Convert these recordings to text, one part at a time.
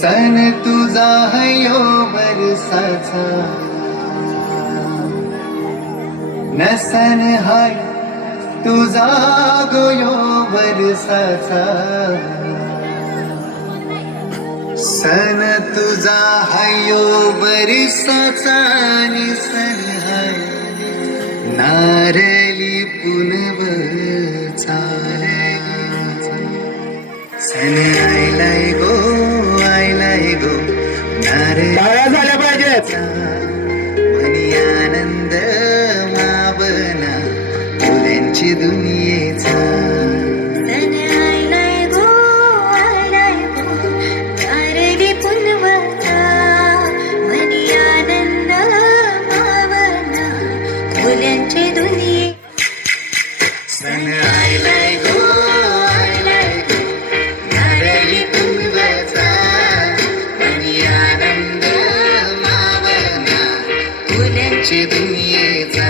सन तुझा हयो बरसाचा नसन हाय तुझा गोयो बरसाचा सन तुझा हयो बरसाचा निसन हाय नारली पुनवचा सन आयलाय गो टाळ्या झाल्या पाहिजेत. मनी आनंद मावना फुलांची दुनियेचा सन आयलाय गो नारळी पुनवचा मनी आनंद मावना फुलांची दुनिये सन आयलाय गो नारळी पुनवचा मनी आनंद मावना फुलांची दुनियेचा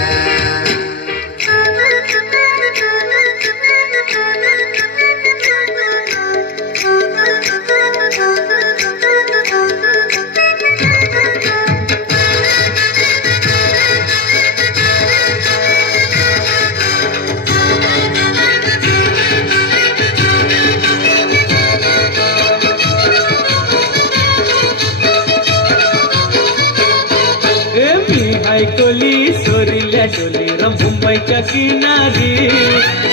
ऐकली सोरील्या डोली मुंबईच्या किनारी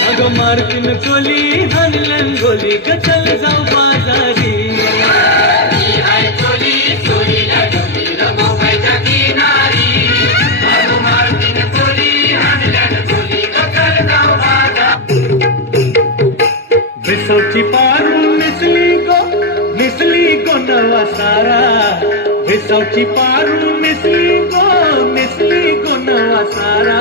अगं मार्किन कोली हनलन गोली गचल जाऊ बाजारी भिसवची पारू मिसली गो नवा सारा भिसवची पारू मिसली गो नवा सारा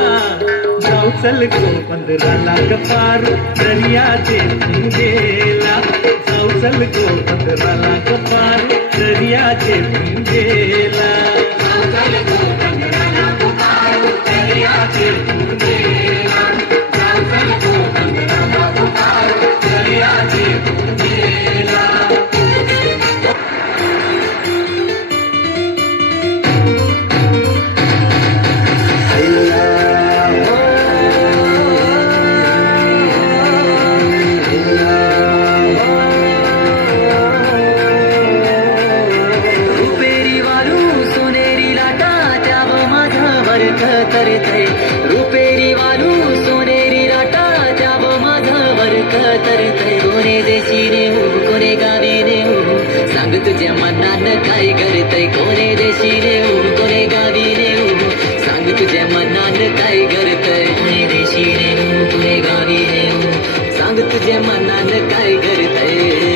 जाऊ चल गो 15 लाख पारू दरिया दे गेला जाऊ चल गो 15 लाख पारू दरिया दे गेला जाऊ चल गो 15 लाख पारू दरिया दे गेला जाऊ चल गो 15 लाख पारू दरिया दे गेला रुपेरी वालू सोनेरी लाटा जाब माझा वर्क तरतय कोणे देशी नेऊ कोणे गावी नेऊ सांग तुझ्या मनानं काय करतय कोणे देशी नेऊ कोणे गावी नेऊ सांग तुझ्या मनानं काय करतय कोणे देशी नेऊ कोणे गावी नेऊ सांग तुझ्या मनानं काय करतय